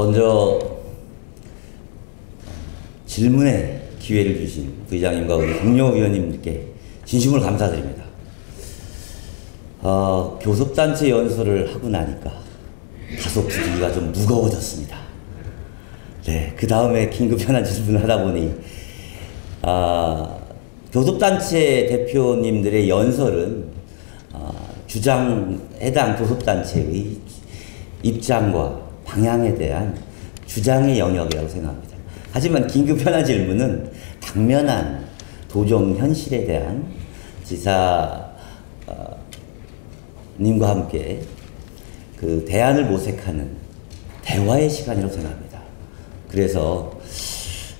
먼저 질문의 기회를 주신 부의장님과 우리 동료 위원님께 진심으로 감사드립니다. 교섭단체 연설을 하고 나니까 다소 분위기가 좀 무거워졌습니다. 네, 그 다음에 긴급 현안 질문을 하다 보니 교섭단체 대표님들의 연설은 해당 교섭단체의 입장과 방향에 대한 주장의 영역이라고 생각합니다. 하지만 긴급 현안 질문은 당면한 도정 현실에 대한 지사님과 함께 그 대안을 모색하는 대화의 시간이라고 생각합니다. 그래서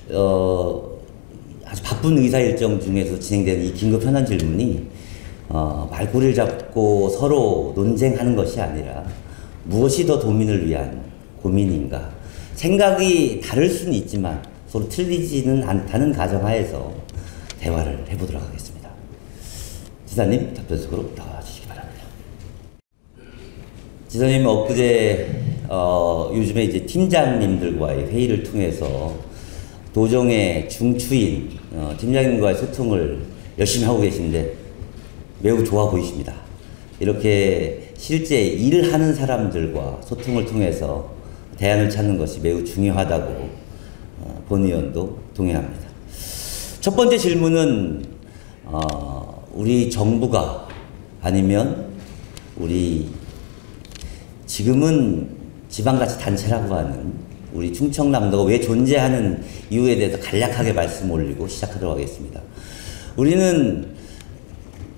아주 바쁜 의사 일정 중에서 진행되는 이 긴급 현안 질문이 말꼬리를 잡고 서로 논쟁하는 것이 아니라 무엇이 더 도민을 위한 고민인가, 생각이 다를 수는 있지만 서로 틀리지는 않다는 가정하에서 대화를 해보도록 하겠습니다. 지사님 답변석으로 나와주시기 바랍니다. 지사님 엊그제 요즘에 이제 팀장님들과의 회의를 통해서 도정의 중추인 팀장님과의 소통을 열심히 하고 계신데 매우 좋아 보이십니다. 이렇게 실제 일을 하는 사람들과 소통을 통해서 대안을 찾는 것이 매우 중요하다고 본 의원도 동의합니다. 첫 번째 질문은 우리 정부가 아니면 우리 지금은 지방자치단체라고 하는 우리 충청남도가 왜 존재하는 이유에 대해서 간략하게 말씀 올리고 시작하도록 하겠습니다. 우리는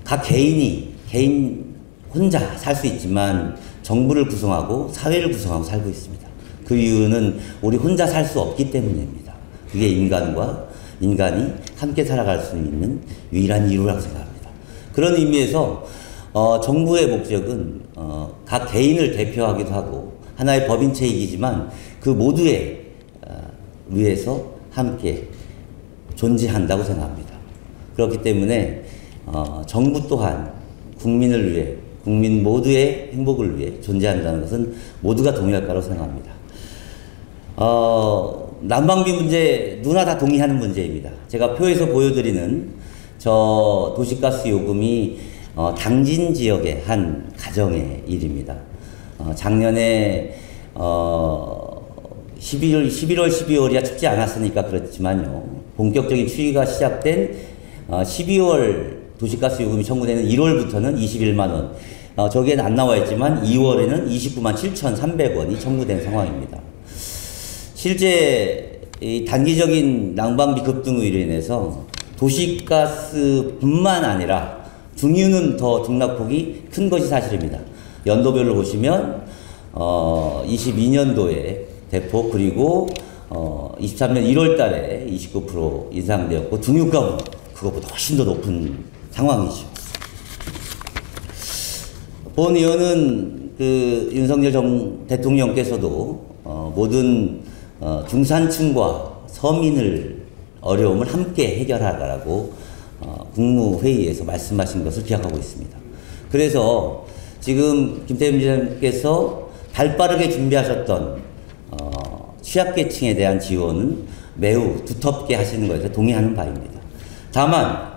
각 개인 혼자 살 수 있지만 정부를 구성하고 사회를 구성하고 살고 있습니다. 그 이유는 우리 혼자 살 수 없기 때문입니다. 그게 인간이 함께 살아갈 수 있는 유일한 이유라고 생각합니다. 그런 의미에서 정부의 목적은 각 개인을 대표하기도 하고 하나의 법인체이지만 그 모두에 위해서 함께 존재한다고 생각합니다. 그렇기 때문에 정부 또한 국민을 위해, 국민 모두의 행복을 위해 존재한다는 것은 모두가 동의할 거라고 생각합니다. 난방비 문제 누구나 다 동의하는 문제입니다. 제가 표에서 보여드리는 저 도시가스 요금이 당진 지역의 한 가정의 일입니다. 작년에 11월, 12월이야 춥지 않았으니까 그렇지만요. 본격적인 추위가 시작된 12월 도시가스 요금이 청구되는 1월부터는 21만 원. 저기에는 안 나와 있지만 2월에는 29만 7,300원이 청구된 상황입니다. 실제 이 단기적인 난방비 급등으로 인해서 도시가스뿐만 아니라 중유는 더 등락폭이 큰 것이 사실입니다. 연도별로 보시면 22년도에 대폭, 그리고 23년 1월 달에 29% 인상되었고 등유가는 그것보다 훨씬 더 높은 상황이죠. 본 의원은 그 윤석열 대통령께서도 모든 중산층과 서민을 어려움을 함께 해결하라고 국무회의에서 말씀하신 것을 기억하고 있습니다. 그래서 지금 김태흠 지사님께서 발빠르게 준비하셨던 취약계층에 대한 지원은 매우 두텁게 하시는 것에 동의하는 바입니다. 다만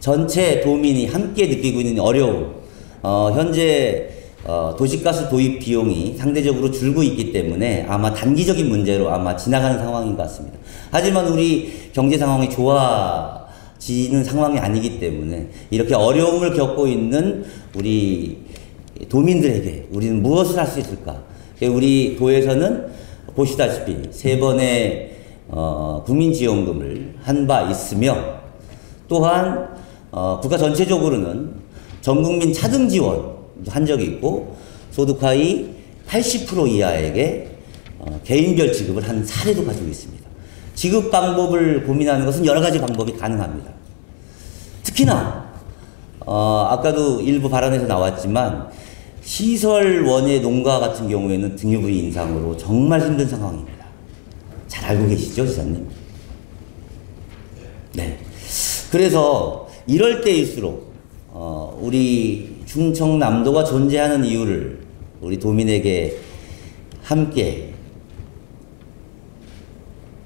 전체 도민이 함께 느끼고 있는 어려움, 현재 도시가스 도입 비용이 상대적으로 줄고 있기 때문에 아마 단기적인 문제로 아마 지나가는 상황인 것 같습니다. 하지만 우리 경제 상황이 좋아지는 상황이 아니기 때문에 이렇게 어려움을 겪고 있는 우리 도민들에게 우리는 무엇을 할 수 있을까? 우리 도에서는 보시다시피 3번의 국민지원금을 한 바 있으며, 또한 국가 전체적으로는 전국민 차등 지원 한 적이 있고, 소득하위 80% 이하에게 개인별 지급을 한 사례도 가지고 있습니다. 지급 방법을 고민하는 것은 여러 가지 방법이 가능합니다. 특히나 아까도 일부 발언에서 나왔지만 시설원예 농가 같은 경우에는 등유비 인상으로 정말 힘든 상황입니다. 잘 알고 계시죠, 지사님? 네. 그래서 이럴 때일수록 우리 충청남도가 존재하는 이유를 우리 도민에게 함께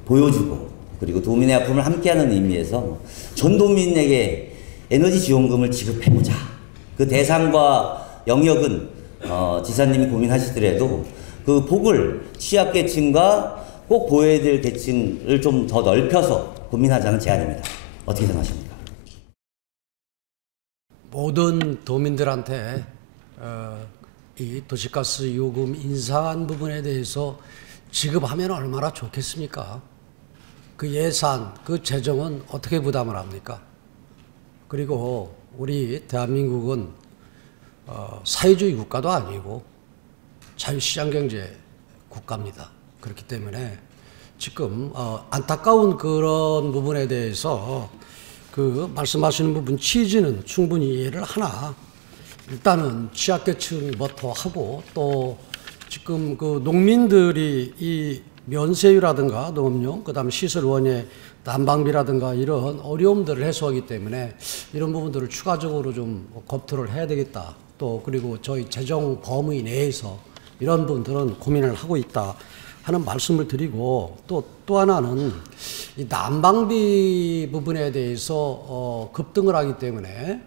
보여주고 그리고 도민의 아픔을 함께하는 의미에서 전 도민에게 에너지 지원금을 지급해보자. 그 대상과 영역은 지사님이 고민하시더라도 그 복을 취약계층과 꼭 보호해야 될 계층을 좀 더 넓혀서 고민하자는 제안입니다. 어떻게 생각하십니까? 모든 도민들한테 이 도시가스 요금 인상한 부분에 대해서 지급하면 얼마나 좋겠습니까? 그 예산, 그 재정은 어떻게 부담을 합니까? 그리고 우리 대한민국은 사회주의 국가도 아니고 자유시장경제 국가입니다. 그렇기 때문에 지금 안타까운 그런 부분에 대해서 그 말씀하시는 부분 취지는 충분히 이해를 하나 일단은 취약계층부터 하고 또 지금 그 농민들이 이 면세유라든가 농업용 그다음 시설원예 난방비라든가 이런 어려움들을 해소하기 때문에 이런 부분들을 추가적으로 좀 검토를 해야 되겠다. 또 그리고 저희 재정 범위 내에서 이런 부분들은 고민을 하고 있다 하는 말씀을 드리고 또 하나는 이 난방비 부분에 대해서 급등을 하기 때문에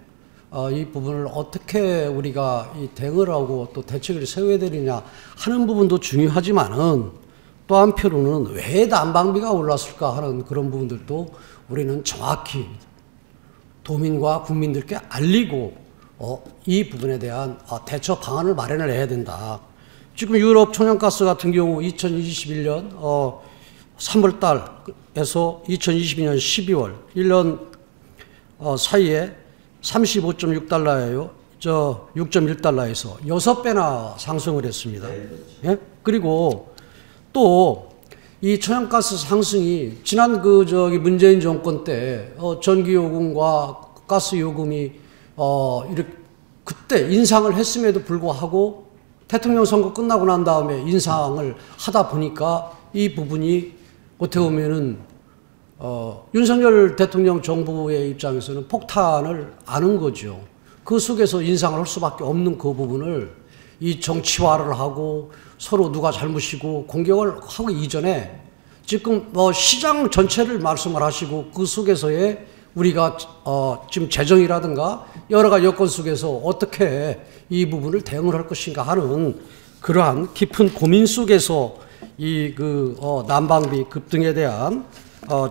이 부분을 어떻게 우리가 이 대응을 하고 또 대책을 세워야 되느냐 하는 부분도 중요하지만은 또 한편으로는 왜 난방비가 올랐을까 하는 그런 부분들도 우리는 정확히 도민과 국민들께 알리고 이 부분에 대한 대처 방안을 마련을 해야 된다. 지금 유럽 천연가스 같은 경우 2021년 3월 달에서 2022년 12월 1년 사이에 35.6달러예요. 6.1달러에서 6배나 상승을 했습니다. 예? 그리고 또 이 천연가스 상승이 지난 문재인 정권 때 전기요금과 가스요금이 이렇게 그때 인상을 했음에도 불구하고 대통령 선거 끝나고 난 다음에 인상을 하다 보니까 이 부분이 어떻게 보면은 윤석열 대통령 정부의 입장에서는 폭탄을 아는 거죠. 그 속에서 인상을 할 수밖에 없는 그 부분을 이 정치화를 하고 서로 누가 잘못이고 공격을 하기 이전에 지금 시장 전체를 말씀을 하시고 그 속에서의 우리가 지금 재정이라든가 여러 가지 여건 속에서 어떻게 이 부분을 대응을 할 것인가 하는 그러한 깊은 고민 속에서 이 난방비 급등에 대한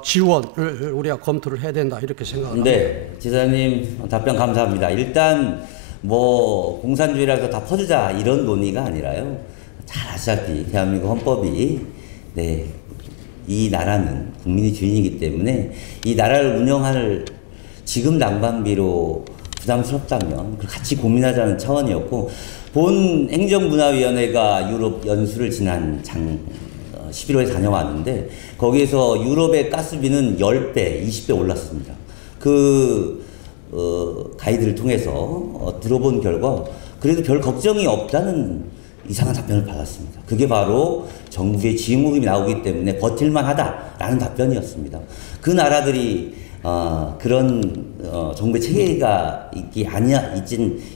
지원을 우리가 검토를 해야 된다 이렇게 생각합니다. 네, 지사님 답변 감사합니다. 일단 공산주의라서 다 퍼주자 이런 논의가 아니라요. 잘 아시다시피 대한민국 헌법이 이 나라는 국민이 주인이기 때문에 이 나라를 운영할 지금 난방비로 부담스럽다면 같이 고민하자는 차원이었고 본 행정문화위원회가 유럽 연수를 지난 11월에 다녀왔는데 거기에서 유럽의 가스비는 10배, 20배 올랐습니다. 그 가이드를 통해서 들어본 결과 그래도 별 걱정이 없다는 이상한 답변을 받았습니다. 그게 바로 정부의 지원금이 나오기 때문에 버틸만 하다라는 답변이었습니다. 그 나라들이 그런 정부의 체계가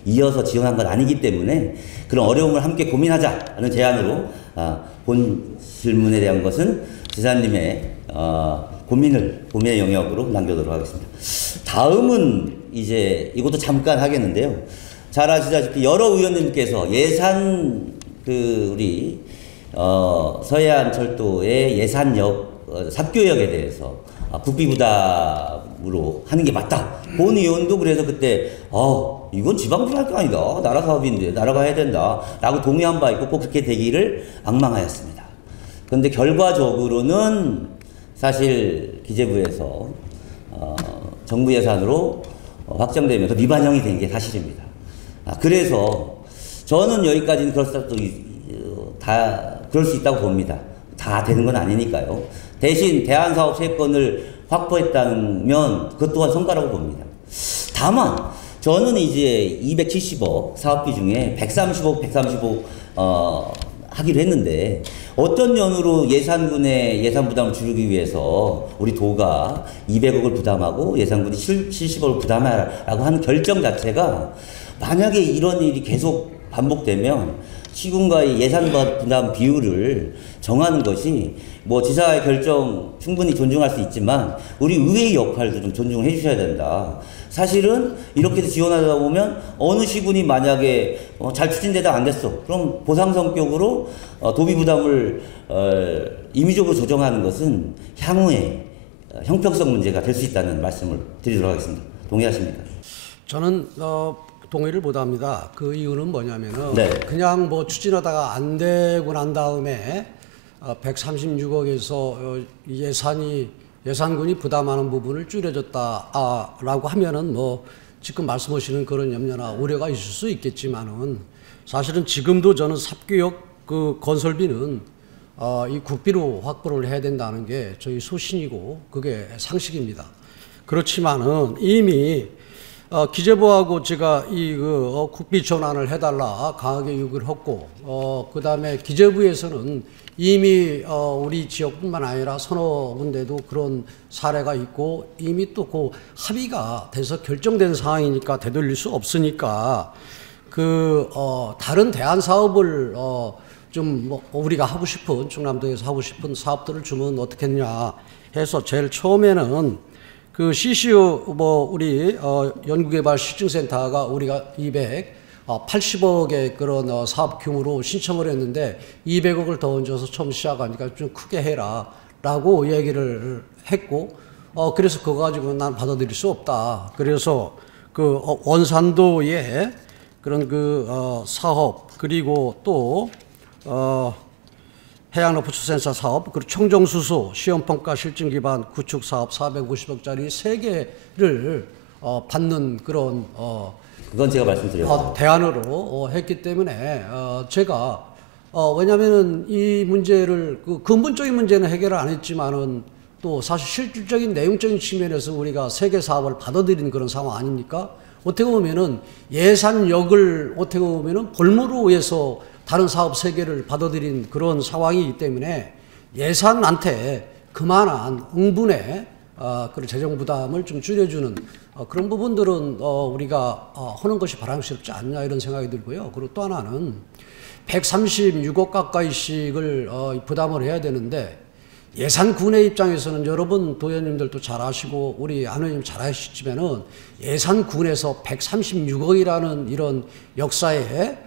이어서 지원한 건 아니기 때문에 그런 어려움을 함께 고민하자는 제안으로 본 질문에 대한 것은 지사님의 고민의 영역으로 남겨두도록 하겠습니다. 다음은 이제 이것도 잠깐 하겠는데요. 잘 아시다시피 여러 의원님께서 예산 우리 서해안 철도의 예산역 삽교역에 대해서 국비 부담으로 하는 게 맞다. 본 의원도 그래서 그때 이건 지방부 할 게 아니다. 나라 사업인데 나라가 해야 된다. 라고 동의한 바 있고 꼭 그렇게 되기를 악망하였습니다. 그런데 결과적으로는 사실 기재부에서 정부 예산으로 확정되면서 미반영이 된 게 사실입니다. 그래서 저는 여기까지는 그럴 수 있다고 봅니다. 다 되는 건 아니니까요. 대신 대한사업 세권을 확보했다면 그것 또한 성과라고 봅니다. 다만 저는 이제 270억 사업비 중에 130억 하기로 했는데 어떤 연으로 예산군의 예산 부담을 줄이기 위해서 우리 도가 200억을 부담하고 예산군이 70억을 부담하라고 하는 결정 자체가 만약에 이런 일이 계속 반복되면 시군과의 예산 부담 비율을 정하는 것이 뭐 지사의 결정 충분히 존중할 수 있지만 우리 의회의 역할도 좀 존중해 주셔야 된다. 사실은 이렇게 지원하다 보면 어느 시군이 만약에 잘 추진되다 안 됐어. 그럼 보상 성격으로 도비 부담을 임의적으로 조정하는 것은 향후에 형평성 문제가 될 수 있다는 말씀을 드리도록 하겠습니다. 동의하십니까? 저는 동의를 못합니다. 그 이유는 뭐냐면은 네. 그냥 뭐 추진하다가 안 되고 난 다음에 136억에서 예산군이 부담하는 부분을 줄여줬다라고 하면은 뭐 지금 말씀하시는 그런 염려나 우려가 있을 수 있겠지만은 사실은 지금도 저는 삽교역 그 건설비는 이 국비로 확보를 해야 된다는 게 저희 소신이고 그게 상식입니다. 그렇지만은 이미 기재부하고 제가 국비 전환을 해달라 강하게 요구를 했고, 그 다음에 기재부에서는 이미 우리 지역뿐만 아니라 서너 군데도 그런 사례가 있고 이미 또 그 합의가 돼서 결정된 상황이니까 되돌릴 수 없으니까 다른 대안 사업을 좀 뭐 우리가 하고 싶은 충남도에서 하고 싶은 사업들을 주면 어떻겠냐 해서 제일 처음에는 그 CCU 우리 연구개발 시증센터가 우리가 280억의 그런 사업 규모로 신청을 했는데 200억을 더 얹어서 처음 시작하니까 좀 크게 해라라고 얘기를 했고 그래서 그거 가지고 난 받아들일 수 없다. 그래서 그 원산도의 그런 사업 그리고 또 해양로포츠 센서 사업, 그리고 청정수소, 시험평가 실증 기반 구축 사업 450억짜리 3개를 받는 그런 그건 제가 말씀드렸죠. 대안으로 했기 때문에 제가 왜냐하면은 이 문제를 근본적인 문제는 해결을 안 했지만은 또 사실 실질적인 내용적인 측면에서 우리가 3개 사업을 받아들인 그런 상황 아닙니까? 어떻게 보면은 예산력을 어떻게 보면은 볼모로 해서 다른 사업 3개를 받아들인 그런 상황이기 때문에 예산한테 그만한 응분의 그런 재정 부담을 좀 줄여주는 그런 부분들은 우리가 하는 것이 바람직스럽지 않냐 이런 생각이 들고요. 그리고 또 하나는 136억 가까이씩을 부담을 해야 되는데 예산군의 입장에서는 여러분 도의원님들도 잘 아시고 우리 안 의원님 잘 아시지만은 예산군에서 136억이라는 이런 역사에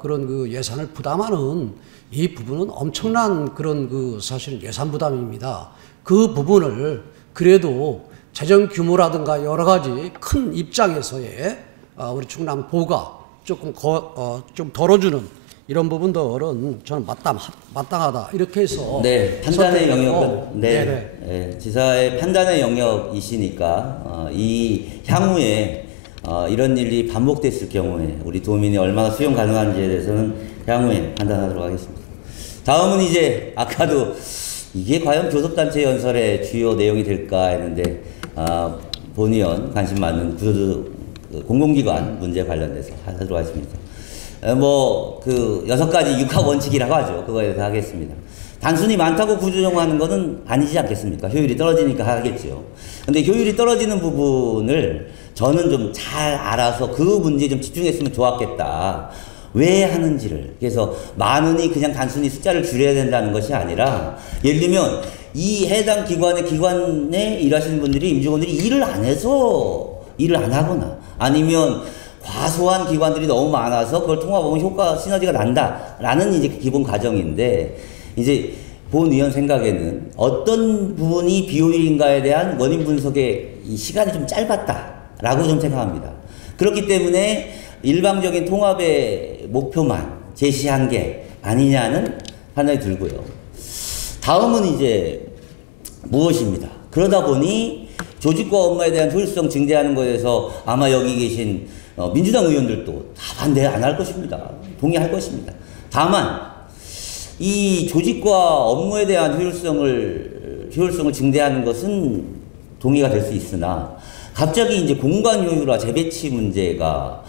그런 예산을 부담하는 이 부분은 엄청난 그런 사실 예산 부담입니다. 그 부분을 그래도 재정 규모라든가 여러 가지 큰 입장에서의 우리 충남도가 조금 좀 덜어주는 이런 부분들은 저는 마땅하다 이렇게 해서 네, 판단의 영역은 지사의 판단의 영역이시니까 이 향후에 이런 일이 반복됐을 경우에 우리 도민이 얼마나 수용 가능한지에 대해서는 향후에 판단하도록 하겠습니다. 다음은 이제 아까도 이게 과연 교섭단체 연설의 주요 내용이 될까 했는데 본 의원 관심 많은 공공기관 문제 관련돼서 하도록 하겠습니다. 6가지 육하 원칙이라고 하죠. 그거에 대해서 하겠습니다. 단순히 많다고 구조정하는 것은 아니지 않겠습니까? 효율이 떨어지니까 하겠죠. 근데 효율이 떨어지는 부분을 저는 좀 잘 알아서 그 문제에 좀 집중했으면 좋았겠다. 왜 하는지를. 그래서 많으니 그냥 단순히 숫자를 줄여야 된다는 것이 아니라 예를 들면 이 해당 기관에 일하시는 분들이 임직원들이 일을 안 해서 일을 안 하거나 아니면 과소한 기관들이 너무 많아서 그걸 통합하면 효과 시너지가 난다라는 이제 기본 가정인데 이제 본 의원 생각에는 어떤 부분이 비효율인가에 대한 원인 분석의 이 시간이 좀 짧았다라고 좀 생각합니다. 그렇기 때문에 일방적인 통합의 목표만 제시한 게 아니냐는 판단이 들고요. 다음은 이제 무엇입니다. 그러다 보니 조직과 업무에 대한 효율성 증대하는 것에서 아마 여기 계신 민주당 의원들도 다 반대 안 할 것입니다. 동의할 것입니다. 다만 이 조직과 업무에 대한 효율성을 증대하는 것은 동의가 될 수 있으나 갑자기 이제 공간 효율화 재배치 문제가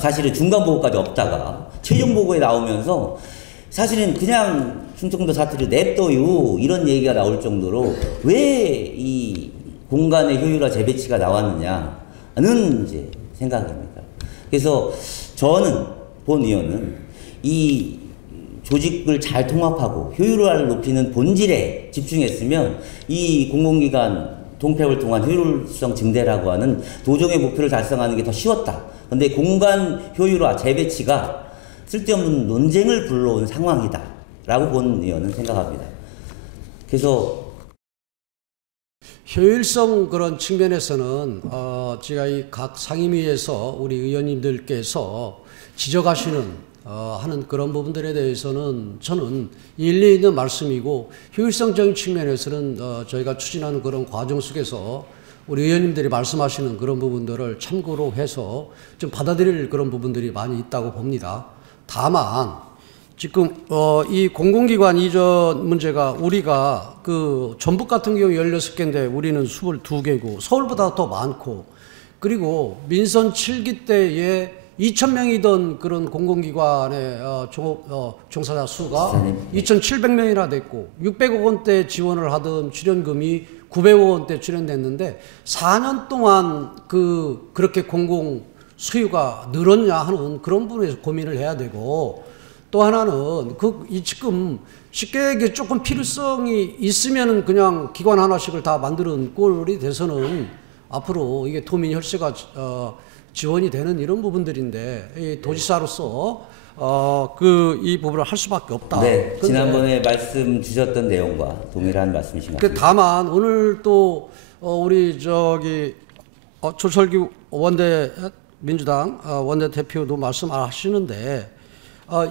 사실은 중간 보고까지 없다가 최종 보고에 나오면서 사실은 그냥 충청도 사투리 냅둬요 이런 얘기가 나올 정도로 왜 이 공간의 효율화 재배치가 나왔느냐는 이제 생각입니다. 그래서 저는 본 의원은 이 조직을 잘 통합하고 효율화를 높이는 본질에 집중했으면 이 공공기관 통폐합을 통한 효율성 증대라고 하는 도정의 목표를 달성하는 게 더 쉬웠다. 근데 공간 효율화, 재배치가 쓸데없는 논쟁을 불러온 상황이다. 라고 본 의원은 생각합니다. 그래서 효율성 그런 측면에서는 제가 이 각 상임위에서 우리 의원님들께서 지적하시는 하는 그런 부분들에 대해서는 저는 일리 있는 말씀이고, 효율성적인 측면에서는 저희가 추진하는 그런 과정 속에서 우리 의원님들이 말씀하시는 그런 부분들을 참고로 해서 좀 받아들일 그런 부분들이 많이 있다고 봅니다. 다만 지금 이 공공기관 이전 문제가, 우리가 그 전북 같은 경우 16개인데 우리는 22개고 서울보다 더 많고, 그리고 민선 7기 때에 2,000명이던 그런 공공기관의 종사자 수가 2,700명이나 됐고, 600억 원대 지원을 하던 출연금이 900억 원대 출연됐는데 4년 동안 그렇게 공공 수요가 늘었냐 하는 그런 부분에서 고민을 해야 되고, 또 하나는 지금 쉽게 얘기해 조금 필요성이 있으면은 그냥 기관 하나씩을 다 만드는 꼴이 돼서는 앞으로 이게 도민 혈세가 지원이 되는 이런 부분들인데, 이 도지사로서 이 부분을 할 수밖에 없다. 네, 지난번에 말씀 주셨던 내용과 동일한 말씀이신 것 같습니다. 다만 오늘 또 우리 조철규 민주당 원내 대표도 말씀하시는데,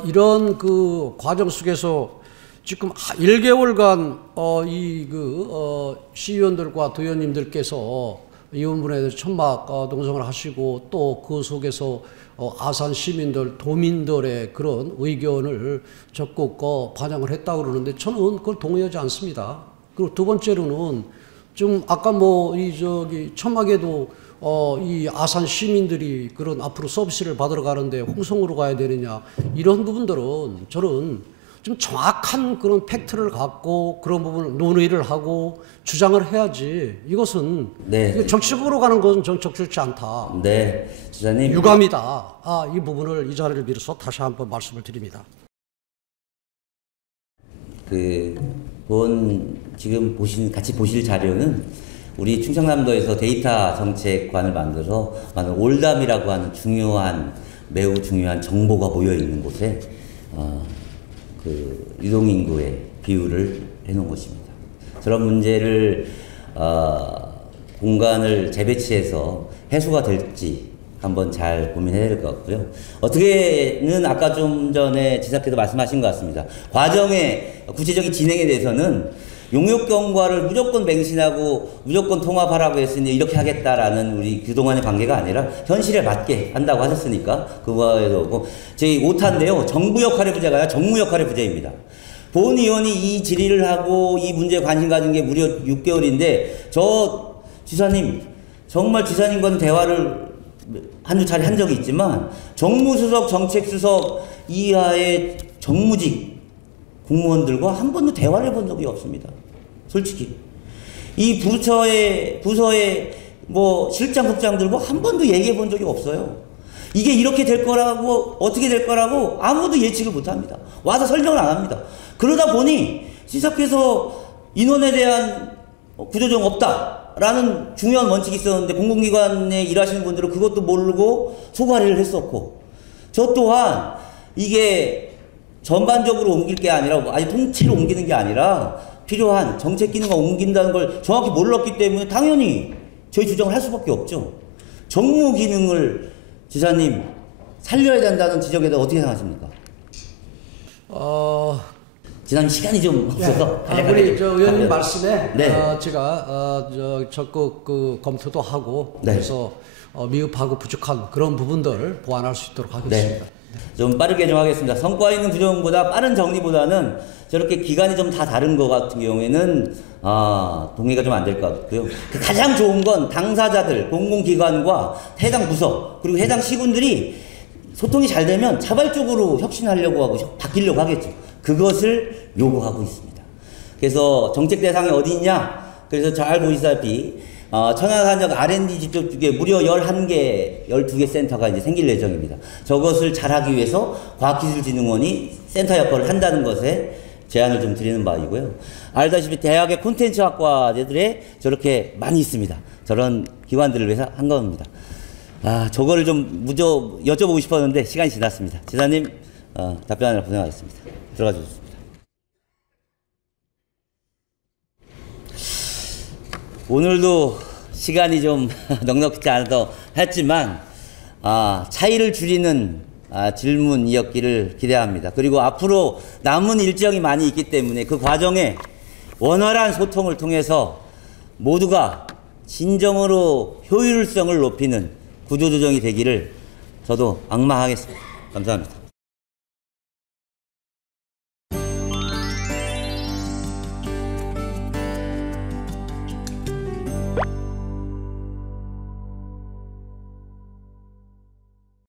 이런 그 과정 속에서 지금 1개월간 시의원들과 도의원님들께서 이 부분에 대해서 천막 농성을 하시고, 또 그 속에서 아산 시민들, 도민들의 그런 의견을 적극 반영을 했다고 그러는데, 저는 그걸 동의하지 않습니다. 그리고 두 번째로는 좀 아까 천막에도 이 아산 시민들이 그런 앞으로 서비스를 받으러 가는데 홍성으로 가야 되느냐, 이런 부분들은 저는 좀 정확한 그런 팩트를 갖고 그런 부분을 논의를 하고 주장을 해야지, 이것은 정치적으로 가는 것은 적절치 않다. 네, 지사님. 유감이다. 이 부분을 이 자리를 빌어서 다시 한번 말씀을 드립니다. 지금 같이 보실 자료는 우리 충청남도에서 데이터 정책관을 만들어 올담이라고 하는 매우 중요한 정보가 모여 있는 곳에 유동인구의 비율을 해놓은 것입니다. 저런 문제를 공간을 재배치해서 해소가 될지 한번 잘 고민해야 될 것 같고요. 어떻게는 아까 좀 전에 지사께서 말씀하신 것 같습니다. 과정의 구체적인 진행에 대해서는 용역 경과를 무조건 맹신하고 무조건 통합하라고 했으니 이렇게 하겠다라는 우리 그동안의 관계가 아니라 현실에 맞게 한다고 하셨으니까 그거에도 저희 오타인데요. 정부 역할의 부재가 아니라 정무 역할의 부재입니다. 본 의원이 이 질의를 하고 이 문제에 관심 가진 게 무려 6개월인데 지사님 정말 지사님과는 대화를 한두 차례 한 적이 있지만 정무수석, 정책수석 이하의 정무직 공무원들과 한 번도 대화를 해본 적이 없습니다. 솔직히. 이 부서의 실장, 국장들과 한 번도 얘기해 본 적이 없어요. 이게 이렇게 될 거라고, 어떻게 될 거라고 아무도 예측을 못 합니다. 와서 설명을 안 합니다. 그러다 보니 시사께서 인원에 대한 구조조정 없다라는 중요한 원칙이 있었는데 공공기관에 일하시는 분들은 그것도 모르고 소가리를 했었고, 저 또한 이게 전반적으로 옮길 게 아니라 아니 통째로 옮기는 게 아니라 필요한 정책 기능을 옮긴다는 걸 정확히 몰랐기 때문에 당연히 저희 주장을 할 수밖에 없죠. 정무 기능을 지사님 살려야 된다는 지적에 대해 어떻게 생각하십니까? 지사님 시간이 좀 없어서 우리 의원님 말씀에 제가 적극 검토도 하고 그래서 미흡하고 부족한 그런 부분들 보완할 수 있도록 하겠습니다. 좀 빠르게 좀 하겠습니다. 성과 있는 구조정보다 빠른 정리보다는 저렇게 기간이 좀 다 다른 것 같은 경우에는 동의가 좀 안 될 것 같고요. 가장 좋은 건 당사자들, 공공기관과 해당 부서 그리고 해당 시군들이 소통이 잘 되면 자발적으로 혁신하려고 하고 바뀌려고 하겠죠. 그것을 요구하고 있습니다. 그래서 정책 대상이 어디 있냐? 그래서 잘 보시다시피 천안산역 R&D 집중 쪽에 무려 11개, 12개 센터가 이제 생길 예정입니다. 저것을 잘하기 위해서 과학기술진흥원이 센터 역할을 한다는 것에 제안을 좀 드리는 바이고요. 알다시피 대학의 콘텐츠학과들에 저렇게 많이 있습니다. 저런 기관들을 위해서 한 겁니다. 저거를 좀 여쭤보고 싶었는데 시간이 지났습니다. 지사님, 답변하느라 고생하셨습니다. 들어가 주셨습니다. 오늘도 시간이 좀 넉넉지 않아서 했지만 차이를 줄이는 질문이었기를 기대합니다. 그리고 앞으로 남은 일정이 많이 있기 때문에 그 과정에 원활한 소통을 통해서 모두가 진정으로 효율성을 높이는 구조조정이 되기를 저도 악마하겠습니다. 감사합니다.